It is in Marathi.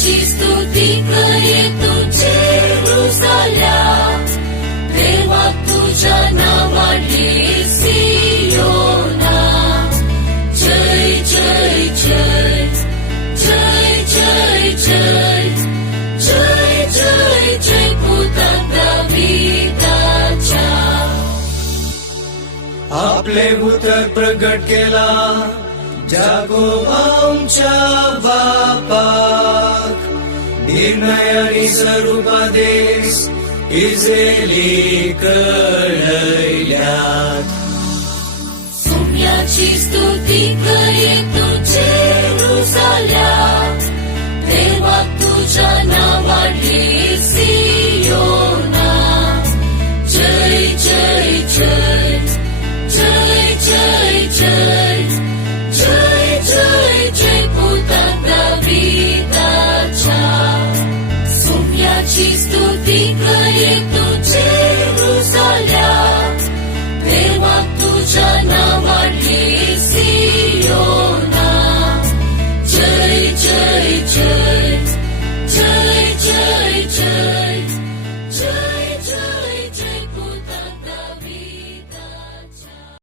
सौम्याची स्तुती करे तुझे रुसल्या, देवा तुझ्या नावाने सियोना. जय जय जय जय जय जय जय जय जय पुत्र दाविदाच्या. आपले पुत्र प्रगट केला याकोबाच्या बापाक, निर्णय आणि स्वरूपादेश इस्रायली कळल्यात. सौम्याची स्तुती करे